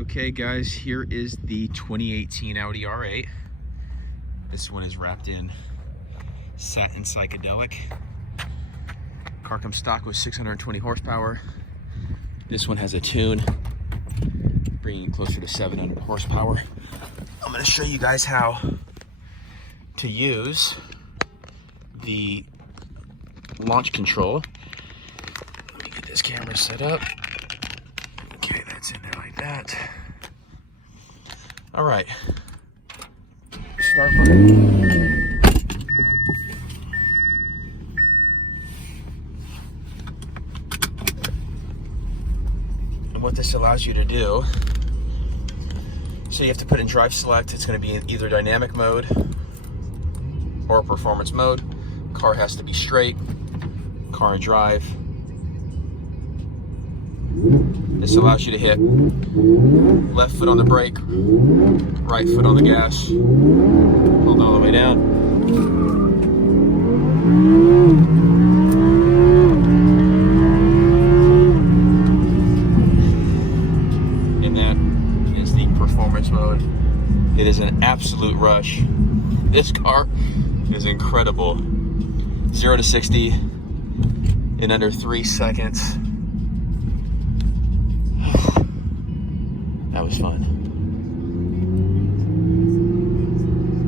Okay guys, here is the 2018 Audi R8. This one is wrapped in satin psychedelic. Car comes stock with 620 horsepower. This one has a tune, bringing it closer to 700 horsepower. I'm gonna show you guys how to use the launch control. Let me get this camera set up. Okay, that's in there like that. All right, start button. And what this allows you to do, so you have to put in drive select. It's going to be in either dynamic mode or performance mode. Car has to be straight, car and drive. This allows you to hit left foot on the brake, right foot on the gas, hold all the way down. And that is the performance mode. It is an absolute rush. This car is incredible. 0 to 60 in under 3 seconds. That was fun.